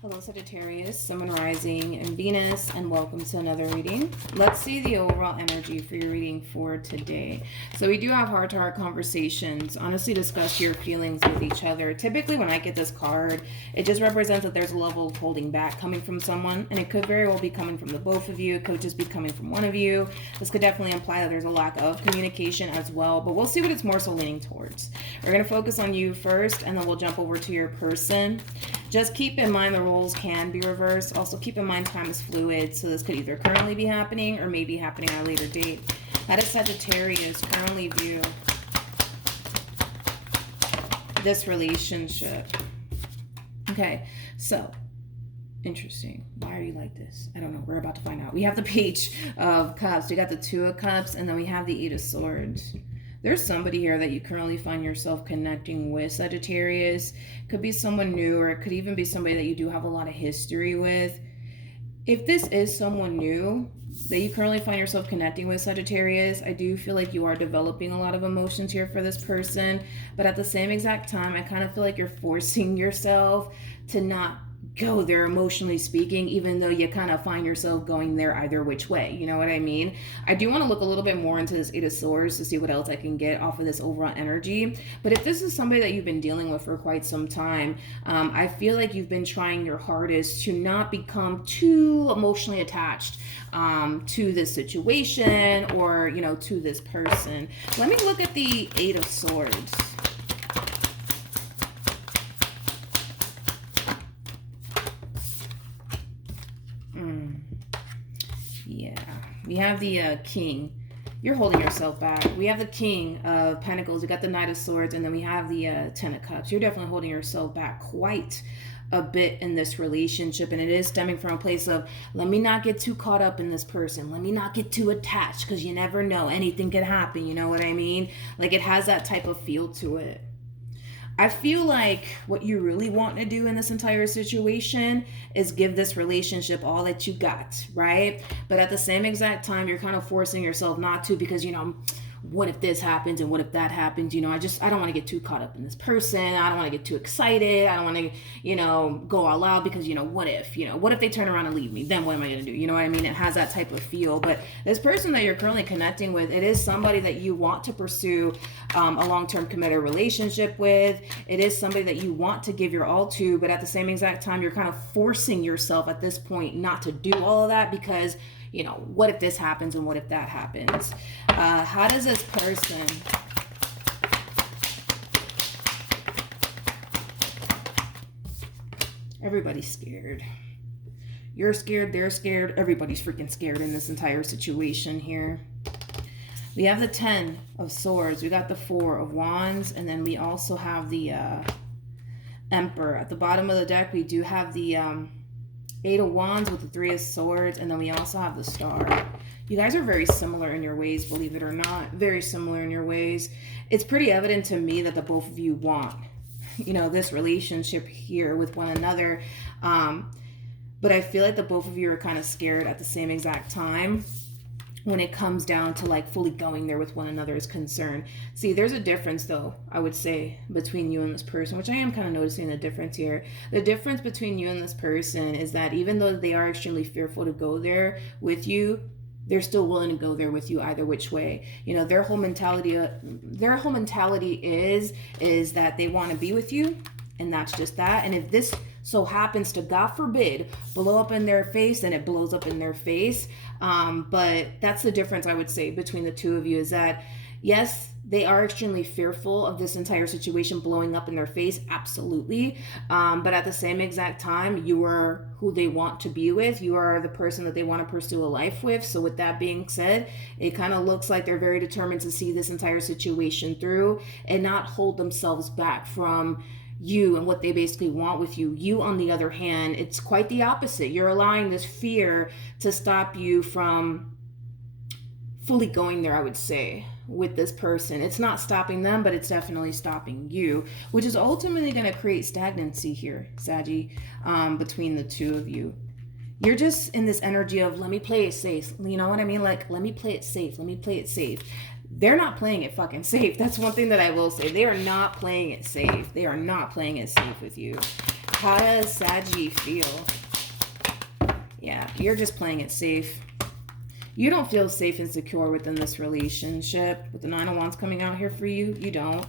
Hello Sagittarius, Sun, Moon, Rising, and Venus, and welcome to another reading. Let's see the overall energy for your reading for today. So we do have heart-to-heart conversations. Honestly, discuss your feelings with each other. Typically, when I get this card, it just represents that there's a level of holding back coming from someone, and it could very well be coming from the both of you. It could just be coming from one of you. This could definitely imply that there's a lack of communication as well, but we'll see what it's more so leaning towards. We're going to focus on you first, and then we'll jump over to your person. Just keep in mind the roles can be reversed. Also keep in mind time is fluid, so this could either currently be happening or maybe happening at a later date. How does Sagittarius currently view this relationship? Okay, so interesting. Why are you like this? I don't know. We're about to find out. We have the Page of Cups. We got the Two of Cups, and then we have the Eight of Swords. There's somebody here that you currently find yourself connecting with, Sagittarius. Could be someone new, or it could even be somebody that you do have a lot of history with. If this is someone new that you currently find yourself connecting with, Sagittarius, I do feel like you are developing a lot of emotions here for this person. But at the same exact time, I kind of feel like you're forcing yourself to not go there emotionally speaking, even though you kind of find yourself going there either which way. You know what I mean? I do want to look a little bit more into this Eight of Swords to see what else I can get off of this overall energy. But if this is somebody that you've been dealing with for quite some time, I feel like you've been trying your hardest to not become too emotionally attached to this situation or, you know, to this person. Let me look at the Eight of Swords. Yeah, we have the King. You're holding yourself back. We have the King of Pentacles. We got the Knight of Swords, and then we have the Ten of Cups. You're definitely holding yourself back quite a bit in this relationship, and it is stemming from a place of, let me not get too caught up in this person. Let me not get too attached, because you never know. Anything could happen. You know what I mean? Like, it has that type of feel to it. I feel like what you really want to do in this entire situation is give this relationship all that you got, right? But at the same exact time, you're kind of forcing yourself not to, because, you know, what if this happens and what if that happens? You know, I don't want to get too caught up in this person. I don't want to get too excited. I don't want to, you know, go all out because, you know, what if they turn around and leave me? Then what am I going to do? You know what I mean? It has that type of feel. But this person that you're currently connecting with, it is somebody that you want to pursue a long-term committed relationship with. It is somebody that you want to give your all to, but at the same exact time, you're kind of forcing yourself at this point not to do all of that because, you know, what if this happens and what if that happens? How does this person everybody's scared. You're scared, they're scared, everybody's freaking scared in this entire situation here. We have the Ten of Swords, we got the Four of Wands, and then we also have the Emperor. At the bottom of the deck, we do have the Eight of Wands with the Three of Swords, and then we also have the Star. You guys are very similar in your ways, believe it or not. Very similar in your ways. It's pretty evident to me that the both of you want, you know, this relationship here with one another. But I feel like the both of you are kind of scared at the same exact time when it comes down to like fully going there with one another is concerned. See, there's a difference though, I would say, between you and this person, which I am kind of noticing the difference here. The difference between you and this person is that even though they are extremely fearful to go there with you, they're still willing to go there with you either which way. You know, their whole mentality is that they want to be with you, and that's just that. And if this so happens to, God forbid, blow up in their face, then it blows up in their face. But that's the difference, I would say, between the two of you, is that, yes, they are extremely fearful of this entire situation blowing up in their face, absolutely. But at the same exact time, you are who they want to be with. You are the person that they want to pursue a life with. So with that being said, it kind of looks like they're very determined to see this entire situation through and not hold themselves back from you and what they basically want with you. You, on the other hand, it's quite the opposite. You're allowing this fear to stop you from fully going there, I would say, with this person. It's not stopping them, but it's definitely stopping you, which is ultimately going to create stagnancy here, Saggy, between the two of you. You're just in this energy of, let me play it safe. You know what I mean? Like, let me play it safe. Let me play it safe. They're not playing it fucking safe. That's one thing that I will say. They are not playing it safe. They are not playing it safe with you. How does Saggy feel? Yeah, you're just playing it safe. You don't feel safe and secure within this relationship. With the Nine of Wands coming out here for you, you don't.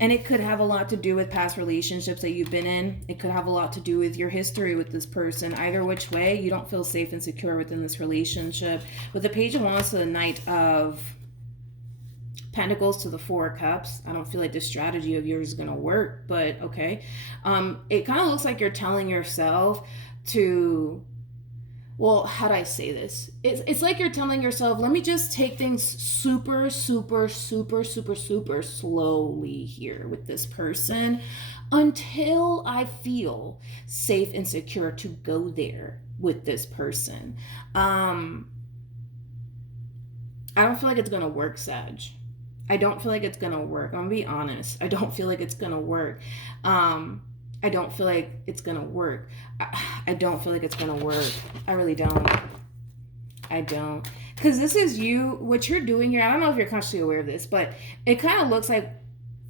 And it could have a lot to do with past relationships that you've been in. It could have a lot to do with your history with this person. Either which way, you don't feel safe and secure within this relationship. With the Page of Wands to the Knight of Pentacles to the Four of Cups, I don't feel like this strategy of yours is going to work, but okay. It kind of looks like you're telling yourself to... Well, how do I say this? It's like you're telling yourself, let me just take things super slowly here with this person until I feel safe and secure to go there with this person. I don't feel like it's going to work, Sag. I don't feel like it's going to work. I'm going to be honest. I don't feel like it's going to work. I don't feel like it's going to work. I don't feel like it's going to work. I really don't. I don't. Because this is you, what you're doing here. I don't know if you're consciously aware of this, but it kind of looks like,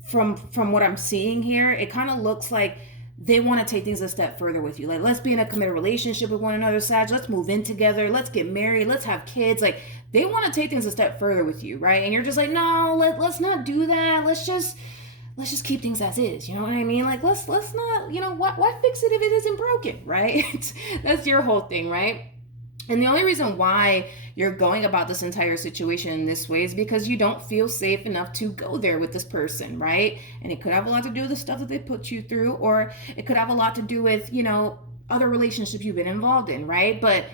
from what I'm seeing here, it kind of looks like they want to take things a step further with you. Like, let's be in a committed relationship with one another, Sag. Let's move in together. Let's get married. Let's have kids. Like, they want to take things a step further with you, right? And you're just like, no, let's not do that. Let's just keep things as is. You know what I mean? Like, let's not, why fix it if it isn't broken, right? That's your whole thing, right? And the only reason why you're going about this entire situation in this way is because you don't feel safe enough to go there with this person, right? And it could have a lot to do with the stuff that they put you through, or it could have a lot to do with, other relationships you've been involved in, right? But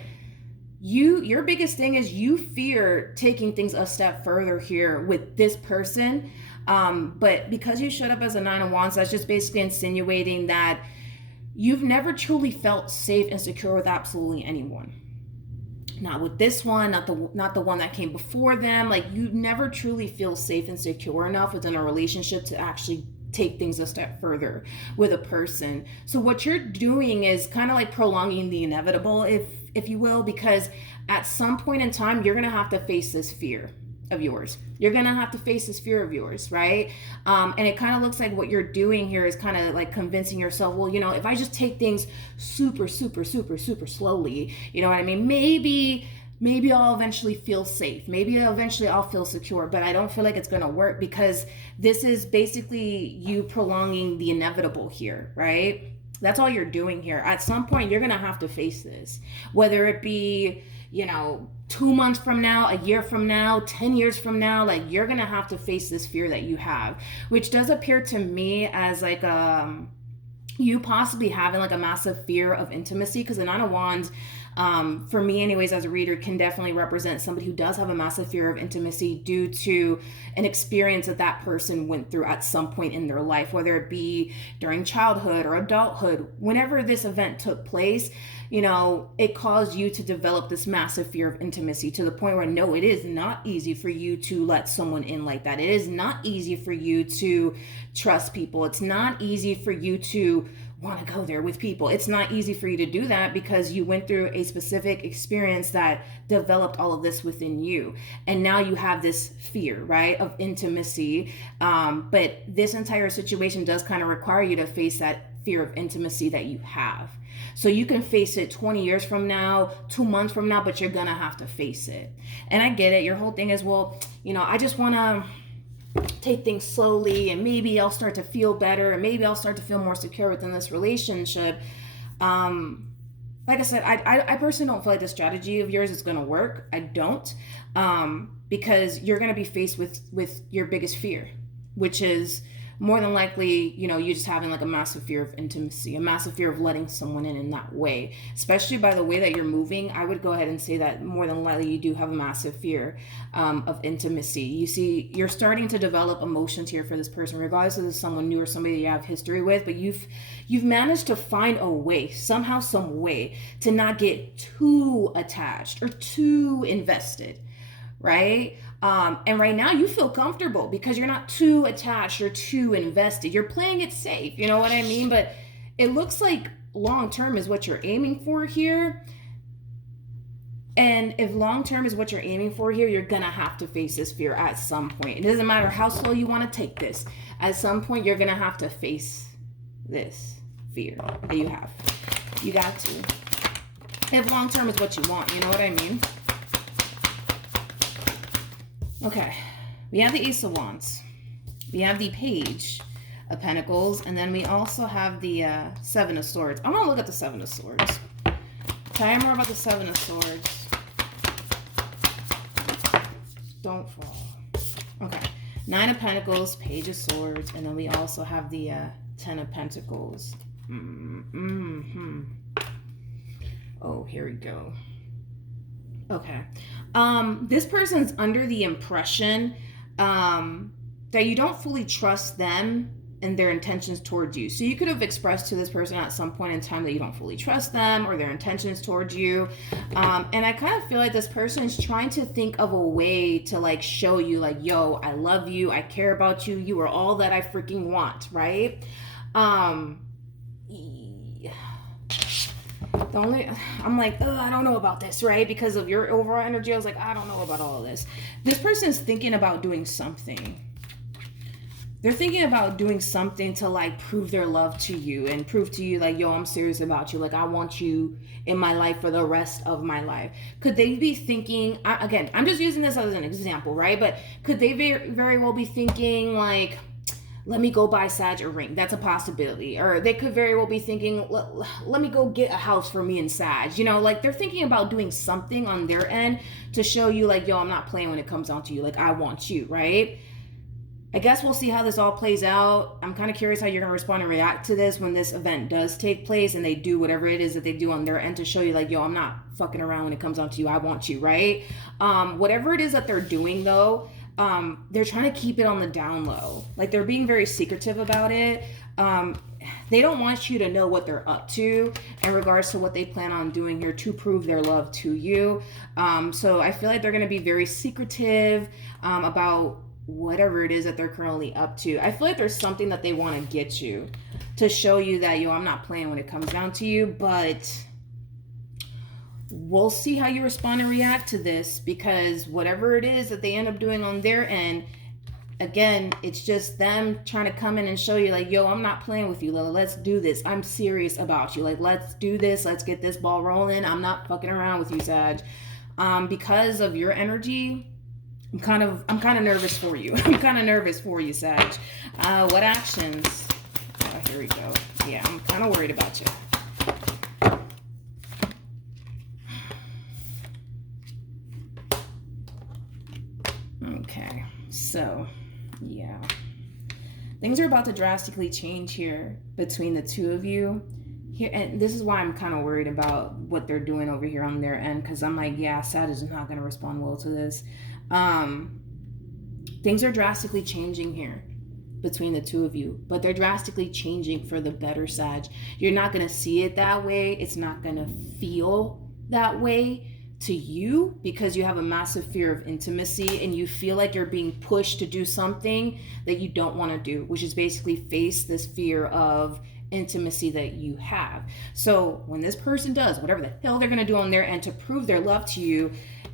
your biggest thing is you fear taking things a step further here with this person. But because you showed up as a Nine of Wands, that's just basically insinuating that you've never truly felt safe and secure with absolutely anyone. Not with this one, not the one that came before them. Like, you never truly feel safe and secure enough within a relationship to actually take things a step further with a person. So what you're doing is kind of like prolonging the inevitable, if you will, because at some point in time, you're going to have to face this fear of yours. You're going to have to face this fear of yours, right? And it kind of looks like what you're doing here is kind of like convincing yourself, well, if I just take things super slowly, you know what I mean? Maybe I'll eventually feel safe. Maybe eventually I'll feel secure, but I don't feel like it's going to work because this is basically you prolonging the inevitable here, right? That's all you're doing here. At some point, you're going to have to face this, whether it be, 2 months from now, a year from now, 10 years from now. Like, you're going to have to face this fear that you have, which does appear to me as like you possibly having like a massive fear of intimacy, because the Nine of Wands, for me anyways, as a reader, can definitely represent somebody who does have a massive fear of intimacy due to an experience that person went through at some point in their life, whether it be during childhood or adulthood. Whenever this event took place, it caused you to develop this massive fear of intimacy to the point where, no, it is not easy for you to let someone in like that. It is not easy for you to trust people. It's not easy for you to want to go there with people. It's not easy for you to do that because you went through a specific experience that developed all of this within you. And now you have this fear, right, of intimacy. But this entire situation does kind of require you to face that fear of intimacy that you have. So you can face it 20 years from now, 2 months from now, but you're going to have to face it. And I get it. Your whole thing is, well, I just want to take things slowly and maybe I'll start to feel better and maybe I'll start to feel more secure within this relationship. Like I said, I personally don't feel like the strategy of yours is going to work. I don't, because you're going to be faced with your biggest fear, which is more than likely, you just having like a massive fear of intimacy, a massive fear of letting someone in that way. Especially by the way that you're moving, I would go ahead and say that more than likely you do have a massive fear of intimacy. You see, you're starting to develop emotions here for this person, regardless if it's someone new or somebody that you have history with, but you've managed to find a way, somehow, some way, to not get too attached or too invested, right? And right now you feel comfortable because you're not too attached or too invested. You're playing it safe, you know what I mean? But it looks like long-term is what you're aiming for here. And if long-term is what you're aiming for here, you're going to have to face this fear at some point. It doesn't matter how slow you want to take this. At some point, you're going to have to face this fear that you have. You got to. If long term is what you want, you know what I mean? Okay. We have the Ace of Wands. We have the Page of Pentacles. And then we also have the Seven of Swords. I want to look at the Seven of Swords. Tell me more about the Seven of Swords. Don't fall. Okay. Nine of Pentacles, Page of Swords, and then we also have the Ten of Pentacles. Oh, here we go. Okay. This person's under the impression that you don't fully trust them and their intentions towards you. So you could have expressed to this person at some point in time that you don't fully trust them or their intentions towards you. And I kind of feel like this person is trying to think of a way to like show you like, yo, I love you. I care about you. You are all that I freaking want. Right. I'm like, oh, I don't know about this, right? Because of your overall energy, I was like, I don't know about all of this. This person's thinking about doing something. They're thinking about doing something to like prove their love to you and prove to you like, yo, I'm serious about you. Like, I want you in my life for the rest of my life. Could they be thinking, again, I'm just using this as an example, right? But could they very well be thinking like, let me go buy Sag a ring? That's a possibility. Or they could very well be thinking, let me go get a house for me and Sag. You know, like they're thinking about doing something on their end to show you like, yo, I'm not playing when it comes down to you. Like, I want you, right? I guess we'll see how this all plays out. I'm kind of curious how you're going to respond and react to this when this event does take place and they do whatever it is that they do on their end to show you like, yo, I'm not fucking around when it comes down to you. I want you, right? Whatever it is that they're doing though, they're trying to keep it on the down low. Like they're being very secretive about it. They don't want you to know what they're up to in regards to what they plan on doing here to prove their love to you. So I feel like they're going to be very secretive about whatever it is that they're currently up to. I feel like there's something that they want to get you to show you that, yo, I'm not playing when it comes down to you, but we'll see how you respond and react to this, because whatever it is that they end up doing on their end, again, it's just them trying to come in and show you like, yo, I'm not playing with you, Lila. Let's do this. I'm serious about you. Like, let's do this. Let's get this ball rolling. I'm not fucking around with you, Sag. Because of your energy, I'm kind of nervous for you. I'm kind of nervous for you, Sag. What actions? Oh, here we go. Yeah, I'm kind of worried about you. Okay, so yeah, things are about to drastically change here between the two of you. Here, and this is why I'm kind of worried about what they're doing over here on their end, because I'm like, yeah, Sag is not going to respond well to this. Things are drastically changing here between the two of you, but they're drastically changing for the better, Sag. You're not going to see it that way. It's not going to feel that way to you because you have a massive fear of intimacy and you feel like you're being pushed to do something that you don't want to do, which is basically face this fear of intimacy that you have. So when this person does whatever the hell they're going to do on their end to prove their love to you,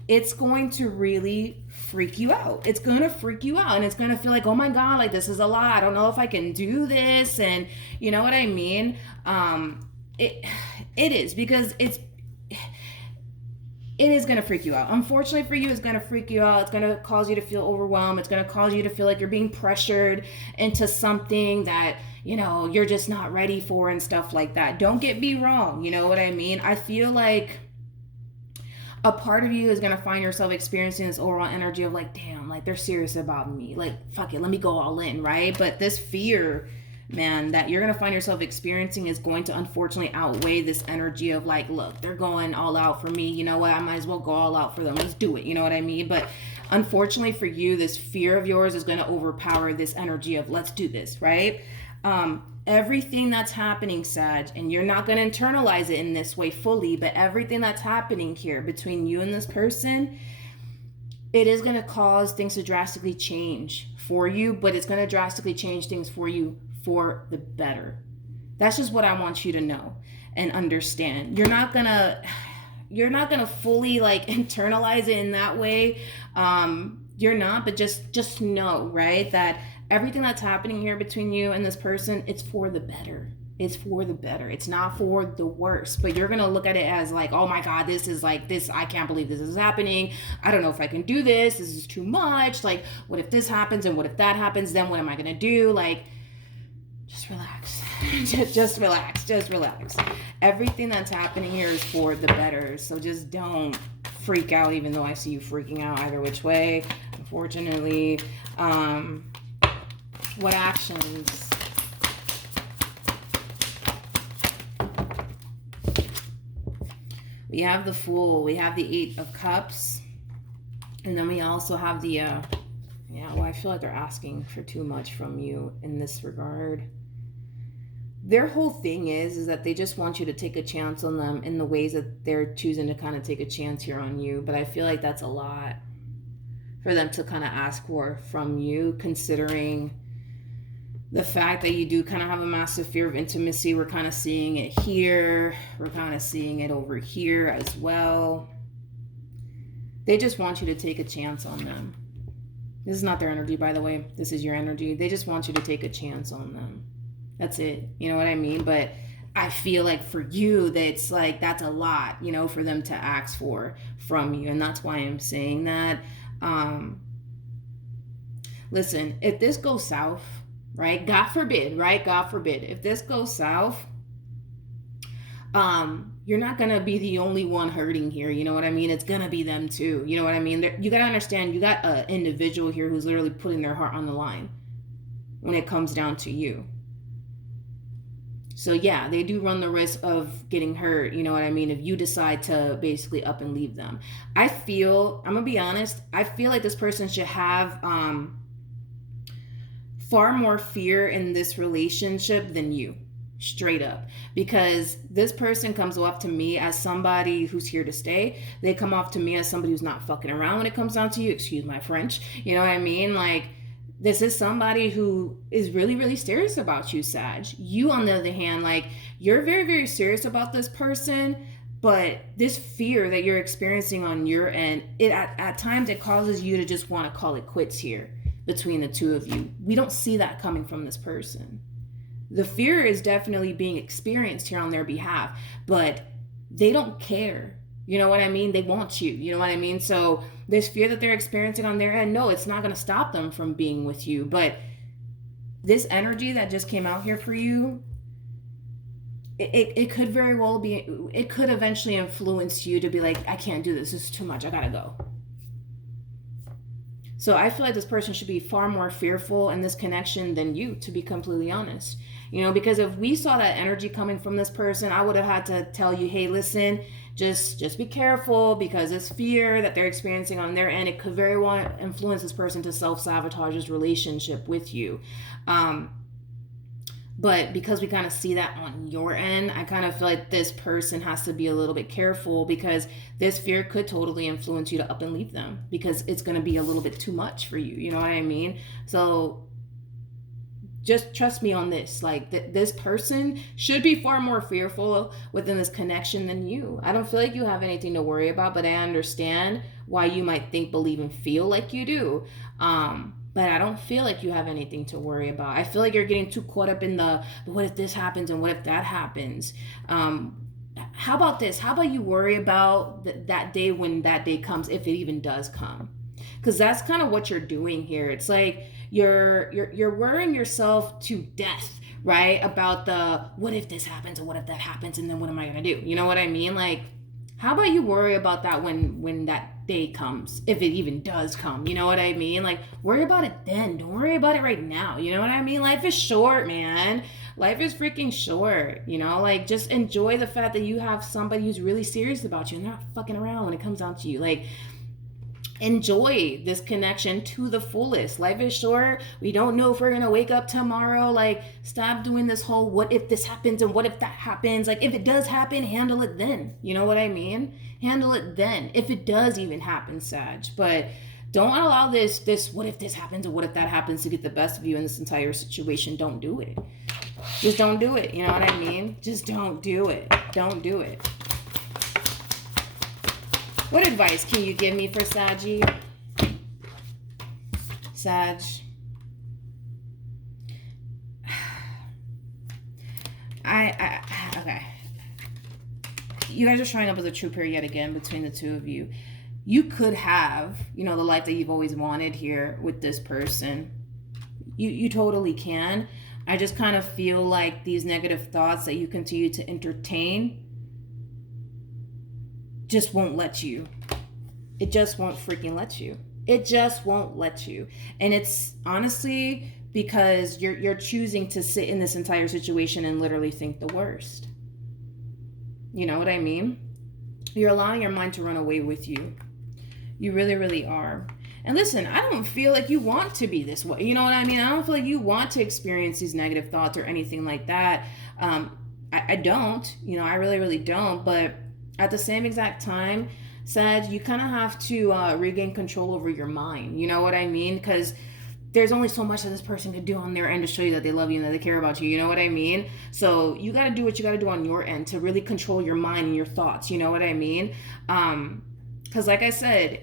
it's going to really freak you out. It's going to freak you out and it's going to feel like, oh my God, like this is a lot. I don't know if I can do this. And you know what I mean? It is, because it is going to freak you out. Unfortunately for you, it's going to freak you out. It's going to cause you to feel overwhelmed. It's going to cause you to feel like you're being pressured into something that, you know, you're just not ready for and stuff like that. Don't get me wrong. You know what I mean? I feel like a part of you is going to find yourself experiencing this overall energy of like, damn, like they're serious about me. Like, fuck it, let me go all in, right? But this fear, man, that you're going to find yourself experiencing is going to unfortunately outweigh this energy of like, look, they're going all out for me. You know what? I might as well go all out for them. Let's do it. You know what I mean? But unfortunately for you, this fear of yours is going to overpower this energy of let's do this, right? Everything that's happening, Sag, and you're not going to internalize it in this way fully, but everything that's happening here between you and this person, it is going to cause things to drastically change for you, but it's going to drastically change things for you for the better. That's just what I want you to know and understand. You're not going to fully like internalize it in that way. You're not, but just know, right, that everything that's happening here between you and this person, it's for the better. It's for the better. It's not for the worse. But you're going to look at it as like, oh my God, this is like this. I can't believe this is happening. I don't know if I can do this. This is too much. Like, what if this happens and what if that happens? Then what am I going to do? Like, just relax. Just relax. Just relax. Everything that's happening here is for the better. So just don't freak out, even though I see you freaking out either which way, unfortunately. What actions? We have the Fool. We have the Eight of Cups. And then we also have the, I feel like they're asking for too much from you in this regard. Their whole thing is that they just want you to take a chance on them in the ways that they're choosing to kind of take a chance here on you. But I feel like that's a lot for them to kind of ask for from you, considering the fact that you do kind of have a massive fear of intimacy. We're kind of seeing it here. We're kind of seeing it over here as well. They just want you to take a chance on them. This is not their energy, by the way. This is your energy. They just want you to take a chance on them. That's it. You know what I mean? But I feel like for you, that's like, that's a lot, you know, for them to ask for from you. And that's why I'm saying that. Listen, if this goes south, right? God forbid, right? God forbid. If this goes south, you're not going to be the only one hurting here. You know what I mean? It's going to be them too. You know what I mean? You got to understand, you got an individual here who's literally putting their heart on the line when it comes down to you. So yeah, they do run the risk of getting hurt. You know what I mean? If you decide to basically up and leave them. I'm going to be honest. I feel like this person should have, far more fear in this relationship than you, straight up, because this person comes off to me as somebody who's here to stay. They come off to me as somebody who's not fucking around when it comes down to you. Excuse my French. You know what I mean? Like, this is somebody who is really, really serious about you, Sag. You, on the other hand, like, you're very, very serious about this person, but this fear that you're experiencing on your end, at times it causes you to just want to call it quits here. Between the two of you, we don't see that coming from this person. The fear is definitely being experienced here on their behalf, but they don't care. You know what I mean? They want you. You know what I mean? So this fear that they're experiencing on their end, no, it's not going to stop them from being with you. But this energy that just came out here for you, it could very well be, it could eventually influence you to be like, I can't do this. This is too much. I got to go. So I feel like this person should be far more fearful in this connection than you, to be completely honest. You know, because if we saw that energy coming from this person, I would have had to tell you, hey, listen, just be careful, because this fear that they're experiencing on their end, it could very well influence this person to self-sabotage this relationship with you. But because we kind of see that on your end, I kind of feel like this person has to be a little bit careful, because this fear could totally influence you to up and leave them, because it's going to be a little bit too much for you. You know what I mean? So just trust me on this. Like, this person should be far more fearful within this connection than you. I don't feel like you have anything to worry about, but I understand why you might think, believe, and feel like you do. But I don't feel like you have anything to worry about. I feel like you're getting too caught up in the what if this happens and what if that happens. How about this? How about you worry about that day when that day comes, if it even does come? Because that's kind of what you're doing here. It's like you're worrying yourself to death, right? About the what if this happens and what if that happens and then what am I gonna do? You know what I mean? Like, how about you worry about that when that day comes, if it even does come? You know what I mean? Like, worry about it then. Don't worry about it right now. You know what I mean? Life is short, man. Life is freaking short. You know, like, just enjoy the fact that you have somebody who's really serious about you and they're not fucking around when it comes down to you. Like, enjoy this connection to the fullest. Life is short. We don't know if we're gonna wake up tomorrow. Like, stop doing this whole what if this happens and what if that happens. Like, if it does happen, handle it then. You know what I mean? Handle it then, if it does even happen, Sag. But don't allow this what if this happens and what if that happens to get the best of you in this entire situation. Don't do it. Just don't do it. You know what I mean? Just don't do it. Don't do it. What advice can you give me for Saggy? Sag. You guys are showing up as a true pair yet again between the two of you. You could have, you know, the life that you've always wanted here with this person. You totally can. I just kind of feel like these negative thoughts that you continue to entertain just won't let you. It just won't freaking let you. It just won't let you. And it's honestly because you're choosing to sit in this entire situation and literally think the worst. You know what I mean? You're allowing your mind to run away with you. You really, really are. And listen, I don't feel like you want to be this way. You know what I mean? I don't feel like you want to experience these negative thoughts or anything like that. I don't. You know, I really, really don't. But at the same exact time, Sag, you kind of have to regain control over your mind. You know what I mean? Because there's only so much that this person could do on their end to show you that they love you and that they care about you. You know what I mean? So you got to do what you got to do on your end to really control your mind and your thoughts. You know what I mean? Because like I said,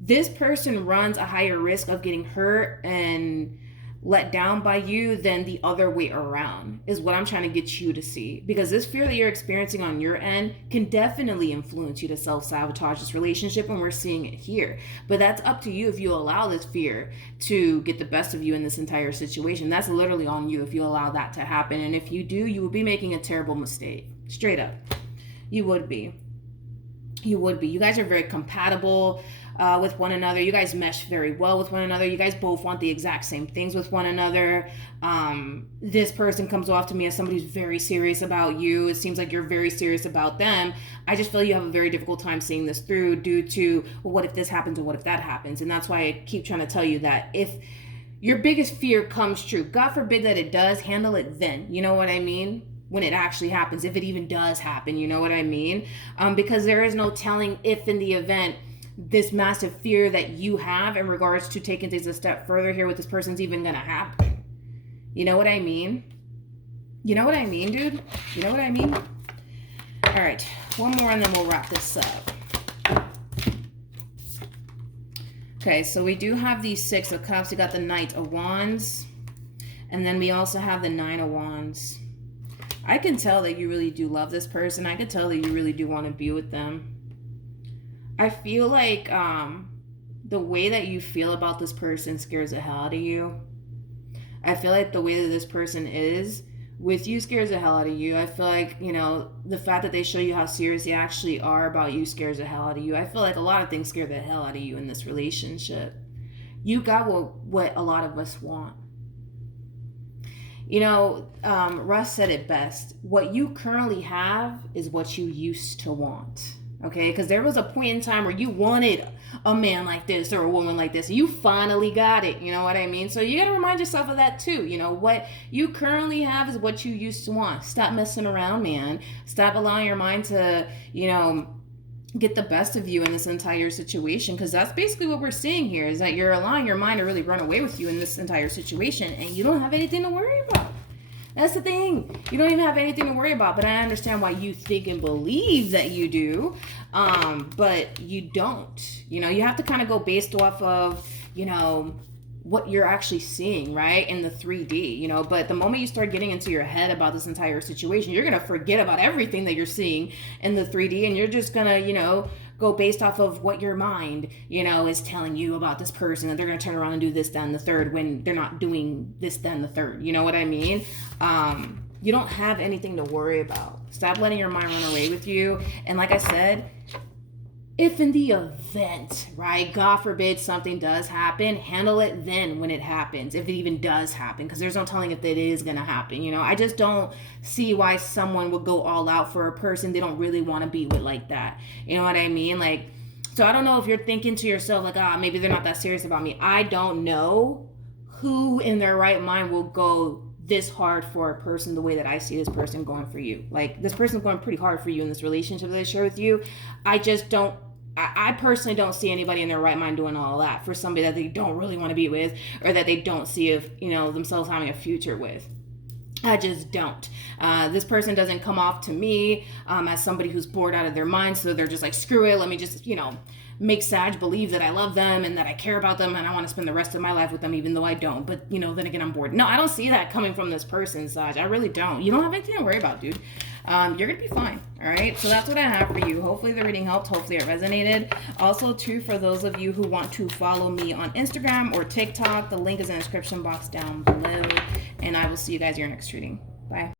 this person runs a higher risk of getting hurt and let down by you than the other way around, is what I'm trying to get you to see. Because this fear that you're experiencing on your end can definitely influence you to self-sabotage this relationship, and we're seeing it here. But that's up to you if you allow this fear to get the best of you in this entire situation. That's literally on you if you allow that to happen. And if you do, you will be making a terrible mistake. Straight up. You would be. You would be. You guys are very compatible with one another. You guys mesh very well with one another. You guys both want the exact same things with one another. This person comes off to me as somebody who's very serious about you. It seems like you're very serious about them. I just feel you have a very difficult time seeing this through due to, well, what if this happens and what if that happens? And that's why I keep trying to tell you that if your biggest fear comes true, God forbid that it does, handle it then. You know what I mean? When it actually happens, if it even does happen, you know what I mean? Because there is no telling if in the event this massive fear that you have in regards to taking things a step further here with this person's even gonna happen. You know what I mean? You know what I mean, dude? You know what I mean? All right, one more and then we'll wrap this up. Okay, so we do have the Six of Cups. We got the Knight of Wands. And then we also have the Nine of Wands. I can tell that you really do love this person. I can tell that you really do want to be with them. I feel like the way that you feel about this person scares the hell out of you. I feel like the way that this person is with you scares the hell out of you. I feel like, you know, the fact that they show you how serious they actually are about you scares the hell out of you. I feel like a lot of things scare the hell out of you in this relationship. You got what a lot of us want. You know, Russ said it best. What you currently have is what you used to want. Okay, because there was a point in time where you wanted a man like this or a woman like this. You finally got it. You know what I mean? So you got to remind yourself of that too. You know, what you currently have is what you used to want. Stop messing around, man. Stop allowing your mind to, you know, get the best of you in this entire situation. Because that's basically what we're seeing here, is that you're allowing your mind to really run away with you in this entire situation. And you don't have anything to worry about. That's the thing. You don't even have anything to worry about. But I understand why you think and believe that you do. But you don't. You know, you have to kind of go based off of, you know, what you're actually seeing, right? In the 3D, you know. But the moment you start getting into your head about this entire situation, you're going to forget about everything that you're seeing in the 3D. And you're just going to, you know, go based off of what your mind, you know, is telling you about this person, that they're going to turn around and do this, then the third, when they're not doing this, then the third. You know what I mean? You don't have anything to worry about. Stop letting your mind run away with you. And like I said, if in the event, right, God forbid something does happen, handle it then when it happens, if it even does happen, because there's no telling if it is going to happen. You know, I just don't see why someone would go all out for a person they don't really want to be with like that. You know what I mean? Like, so I don't know if you're thinking to yourself like, maybe they're not that serious about me. I don't know who in their right mind will go this hard for a person the way that I see this person going for you. Like, this person's going pretty hard for you in this relationship that I share with you. I personally don't see anybody in their right mind doing all that for somebody that they don't really want to be with, or that they don't see if, you know, themselves having a future with. I just don't. This person doesn't come off to me as somebody who's bored out of their mind, so they're just like, screw it, let me just, you know, make Sag believe that I love them and that I care about them and I want to spend the rest of my life with them, even though I don't. But, you know, then again, I'm bored. No, I don't see that coming from this person, Sag. I really don't. You don't have anything to worry about, dude. you're gonna be fine. All right, so that's what I have for you. Hopefully the reading helped. Hopefully it resonated. Also, too, for those of you who want to follow me on Instagram or TikTok, the link is in the description box down below. And I will see you guys in your next reading. Bye.